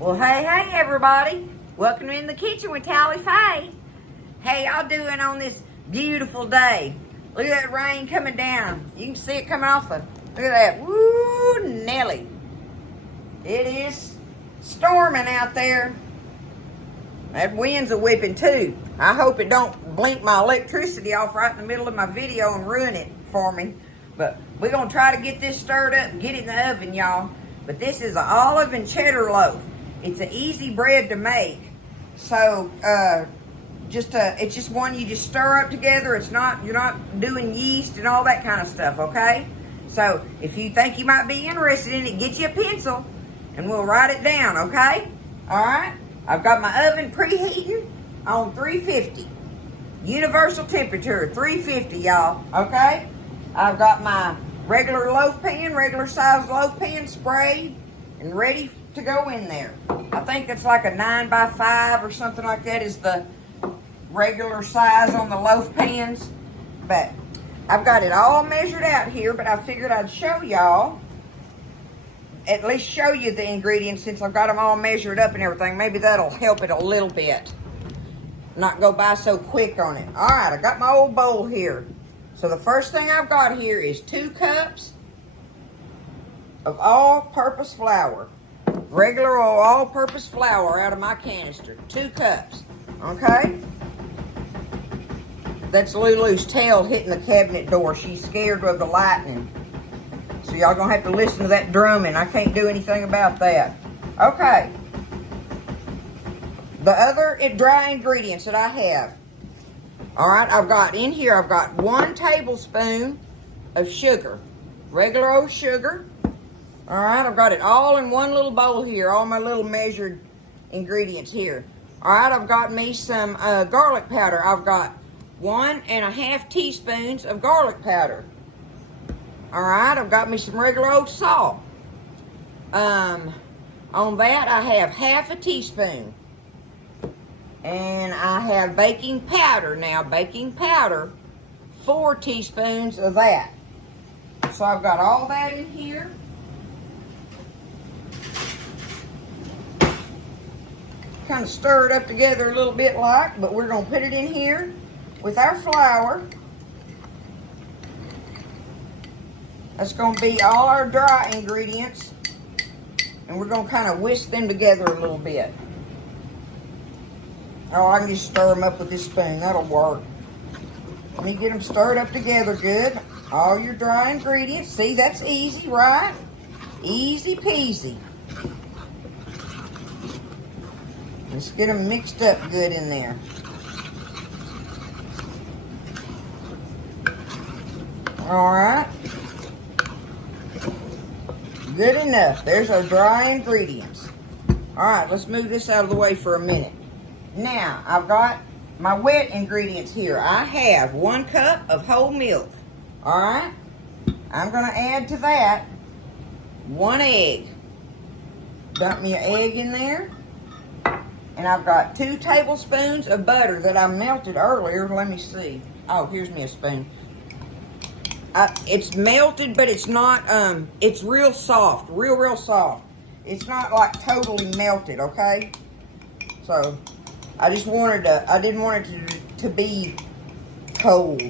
Well, hey, everybody. Welcome in the kitchen with Tally Faye. Hey, y'all doing on this beautiful day? Look at that rain coming down. You can see it coming off the, look at that. Woo, Nelly. It is storming out there. That wind's a whipping too. I hope it don't blink my electricity off right in the middle of my video and ruin it for me. But we're going to try to get this stirred up and get it in the oven, y'all. But this is an olive and cheddar loaf. It's an easy bread to make. So, it's just one you just stir up together. You're not doing yeast and all that kind of stuff, okay? So, if you think you might be interested in it, get you a pencil and we'll write it down, okay? All right? I've got my oven preheating on 350. Universal temperature, 350, y'all, okay? I've got my regular loaf pan, regular size loaf pan sprayed and ready to go in there. I think it's like a 9x5 or something like that is the regular size on the loaf pans. But I've got it all measured out here, but I figured I'd show y'all, at least show you the ingredients since I've got them all measured up and everything. Maybe that'll help it a little bit. Not go by so quick on it. All right, I got my old bowl here. So the first thing I've got here is 2 cups of all-purpose flour. Regular all-purpose flour out of my canister. 2 cups, okay? That's Lulu's tail hitting the cabinet door. She's scared of the lightning. So y'all gonna have to listen to that drumming. I can't do anything about that. Okay. The other dry ingredients that I have. All right, I've got 1 tablespoon of sugar. Regular old sugar. All right, I've got it all in one little bowl here. All my little measured ingredients here. All right, I've got me some garlic powder. I've got 1.5 teaspoons of garlic powder. All right, I've got me some regular old salt. On that, I have 1/2 teaspoon. And I have baking powder. Now, baking powder, 4 teaspoons of that. So I've got all that in here. Kind of stir it up together a little bit like, but we're going to put it in here with our flour. That's going to be all our dry ingredients. And we're going to kind of whisk them together a little bit. Oh, I can just stir them up with this spoon. That'll work. Let me get them stirred up together good. All your dry ingredients. See, that's easy, right? Easy peasy. Let's get them mixed up good in there. All right. Good enough. There's our dry ingredients. All right, let's move this out of the way for a minute. Now, I've got my wet ingredients here. I have 1 cup of whole milk. All right? I'm going to add to that 1 egg. Dump me an egg in there. And I've got 2 tablespoons of butter that I melted earlier. Let me see. Oh, here's me a spoon. It's melted, but it's not, it's real soft. Real soft. It's not like totally melted, okay? So, I didn't want it to be cold.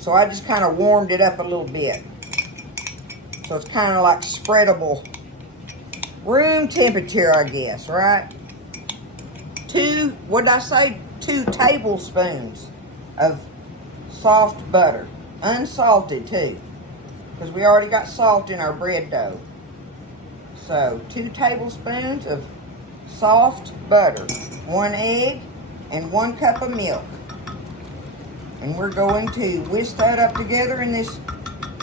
So I just kind of warmed it up a little bit. So it's kind of like spreadable. Room temperature, I guess, right? 2 tablespoons of soft butter. Unsalted too. Because we already got salt in our bread dough. So 2 tablespoons of soft butter. 1 egg and 1 cup of milk. And we're going to whisk that up together in this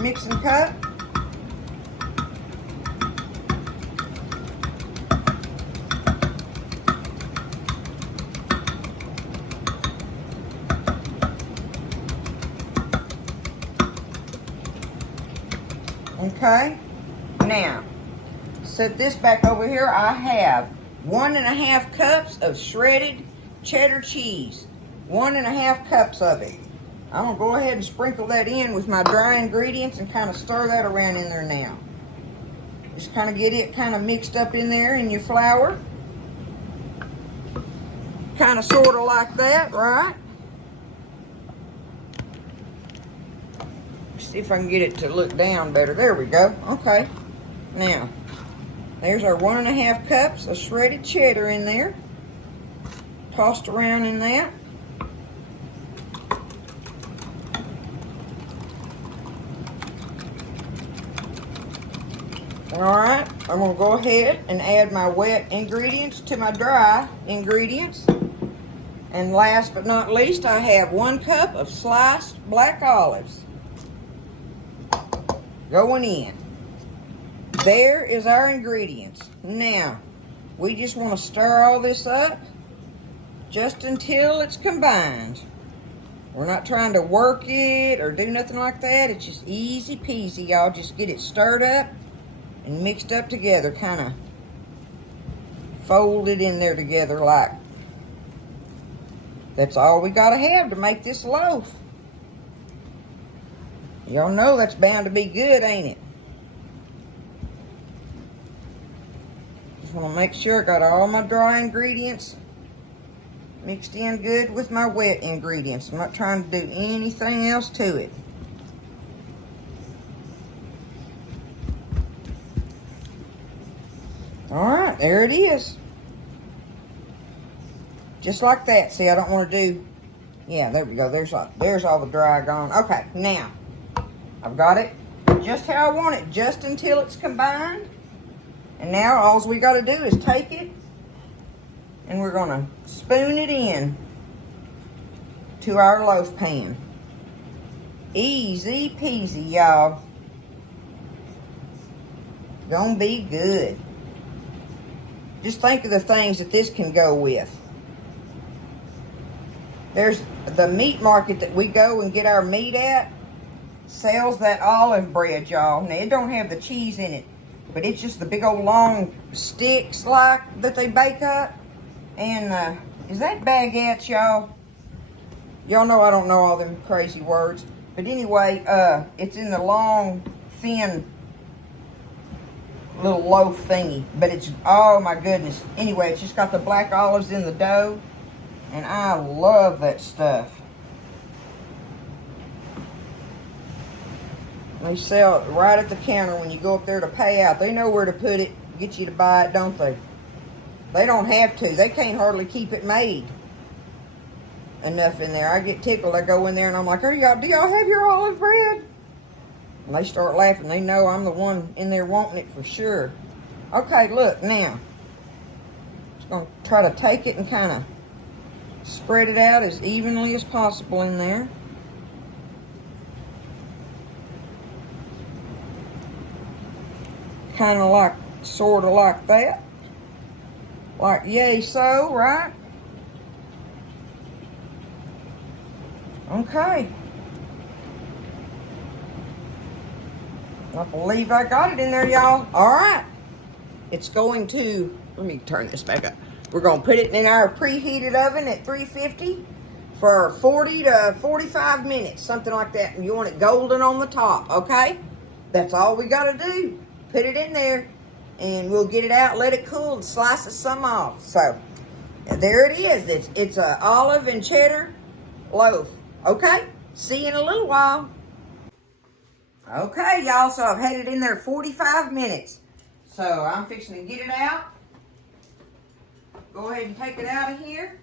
mixing cup. Okay, now set this back over here. I have 1.5 cups of shredded cheddar cheese. 1.5 cups of it. I'm going to go ahead and sprinkle that in with my dry ingredients and kind of stir that around in there now. Just kind of get it kind of mixed up in there in your flour. Kind of sort of like that, right? See if I can get it to look down better. There we go. Okay. Now, there's our 1.5 cups of shredded cheddar in there. Tossed around in that. Alright, I'm going to go ahead and add my wet ingredients to my dry ingredients. And last but not least, I have 1 cup of sliced black olives going in. There is our ingredients. Now, we just want to stir all this up just until it's combined. We're not trying to work it or do nothing like that. It's just easy peasy, y'all. Just get it stirred up and mixed up together, kind of folded in there together like. That's all we gotta have to make this loaf. Y'all know that's bound to be good, ain't it? Just wanna make sure I got all my dry ingredients mixed in good with my wet ingredients. I'm not trying to do anything else to it. Alright, there it is. Just like that. See, I don't want to do... Yeah, there we go. There's all the dry gone. Okay, now, I've got it just how I want it, just until it's combined. And now, all we got to do is take it, and we're going to spoon it in to our loaf pan. Easy peasy, y'all. Gonna be good. Just think of the things that this can go with. There's the meat market that we go and get our meat at, sells that olive bread, y'all. Now, it don't have the cheese in it, but it's just the big old long sticks like that they bake up. And is that baguettes, y'all? Y'all know I don't know all them crazy words. But anyway, it's in the long, thin little loaf thingy, but it's, oh my goodness. Anyway, it's just got the black olives in the dough, and I love that stuff. They sell it right at the counter when you go up there to pay out. They know where to put it, get you to buy it, don't they? They don't have to. They can't hardly keep it made enough in there. I get tickled. I go in there and I'm like, do y'all have your olive bread? And they start laughing. They know I'm the one in there wanting it for sure. Okay, look, now. Just going to try to take it and kind of spread it out as evenly as possible in there. Kind of like, sort of like that. Like yay so, right? Okay. I believe I got it in there, y'all. All right. It's going to, let me turn this back up. We're going to put it in our preheated oven at 350 for 40 to 45 minutes, something like that. And you want it golden on the top, okay? That's all we got to do. Put it in there, and we'll get it out, let it cool, and slice us some off. So, there it is. It's a olive and cheddar loaf, okay? See you in a little while. Okay, y'all, so I've had it in there 45 minutes. So I'm fixing to get it out. Go ahead and take it out of here.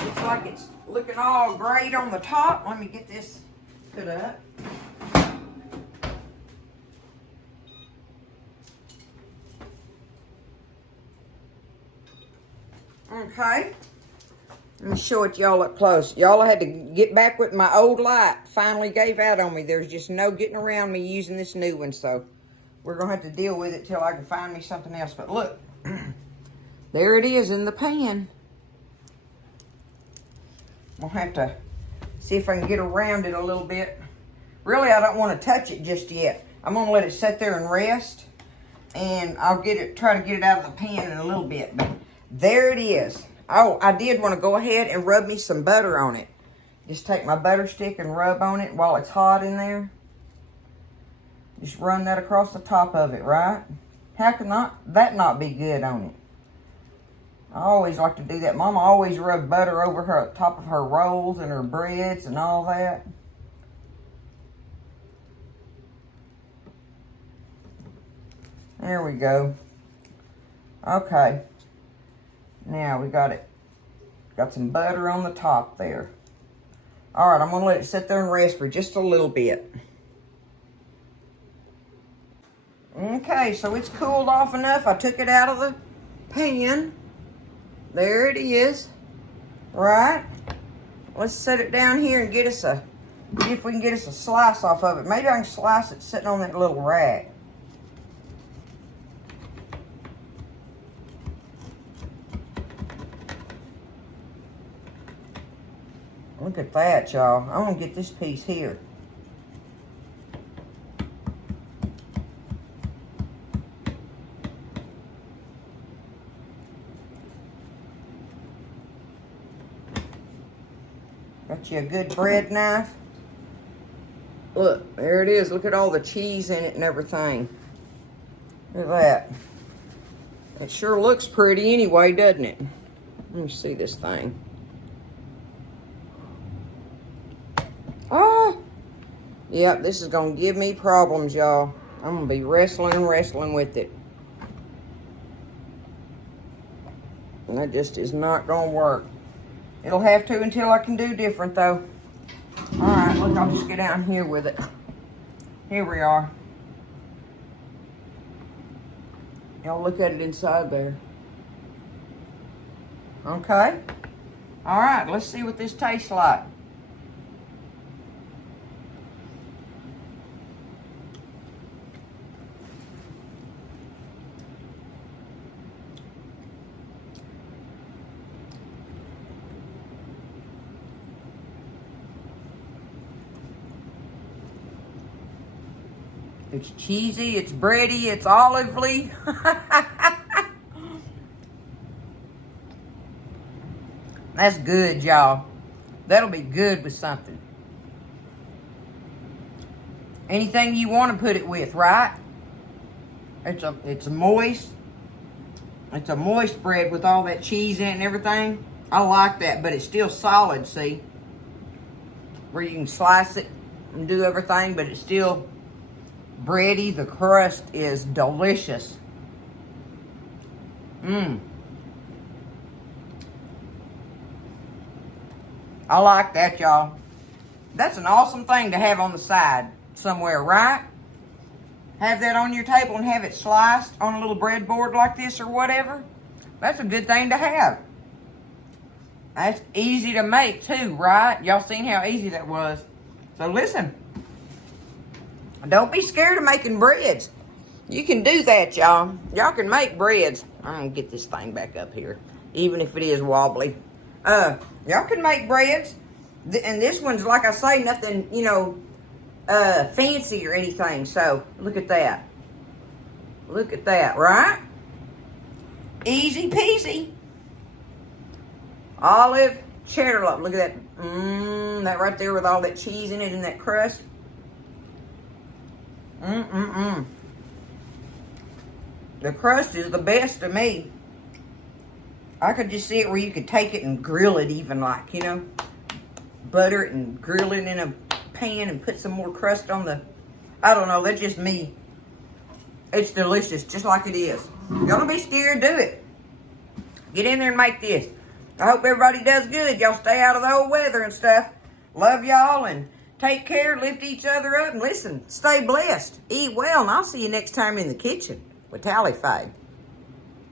Looks like it's looking all great on the top. Let me get this put up. Okay. Let me show it to y'all up close. Y'all had to get back with my old light. Finally gave out on me. There's just no getting around me using this new one. So we're going to have to deal with it till I can find me something else. But look. There it is in the pan. I'll have to see if I can get around it a little bit. Really, I don't want to touch it just yet. I'm going to let it sit there and rest. And I'll try to get it out of the pan in a little bit. But there it is. Oh, I did want to go ahead and rub me some butter on it. Just take my butter stick and rub on it while it's hot in there. Just run that across the top of it, right? How can that not be good on it? I always like to do that. Mama always rubbed butter over her top of her rolls and her breads and all that. There we go. Okay. Now we got it. Got some butter on the top there. All right, I'm going to let it sit there and rest for just a little bit. Okay, so it's cooled off enough. I took it out of the pan. There it is. Right. Let's set it down here and see if we can get us a slice off of it. Maybe I can slice it sitting on that little rack. Look at that, y'all. I'm going to get this piece here. Got you a good bread knife. Look, there it is. Look at all the cheese in it and everything. Look at that. It sure looks pretty anyway, doesn't it? Let me see this thing. Ah! Yep, this is going to give me problems, y'all. I'm going to be wrestling with it. And that just is not going to work. It'll have to until I can do different, though. All right, look, I'll just get down here with it. Here we are. Y'all look at it inside there. Okay. All right, let's see what this tastes like. It's cheesy, it's bready, it's olively. That's good, y'all. That'll be good with something. Anything you want to put it with, right? It's a moist bread with all that cheese in it and everything. I like that, but it's still solid, see? Where you can slice it and do everything, but it's still bready. The crust is delicious. I like that, y'all. That's an awesome thing to have on the side somewhere, right? Have that on your table and have it sliced on a little breadboard like this or whatever. That's a good thing to have. That's easy to make too, right? Y'all seen how easy that was. So listen. Don't be scared of making breads. You can do that, y'all. Y'all can make breads. I'm going to get this thing back up here, even if it is wobbly. Y'all can make breads. And this one's, like I say, nothing, fancy or anything. So, look at that. Look at that, right? Easy peasy. Olive cheddar loaf. Look at that. That right there with all that cheese in it and that crust. The crust is the best to me. I could just see it where you could take it and grill it even, like, butter it and grill it in a pan and put some more crust on the, I don't know, that's just me. It's delicious, just like it is. Don't be scared, do it. Get in there and make this. I hope everybody does good. Y'all stay out of the old weather and stuff. Love y'all and take care, lift each other up, and listen, stay blessed. Eat well, and I'll see you next time in the kitchen with Tally Faye.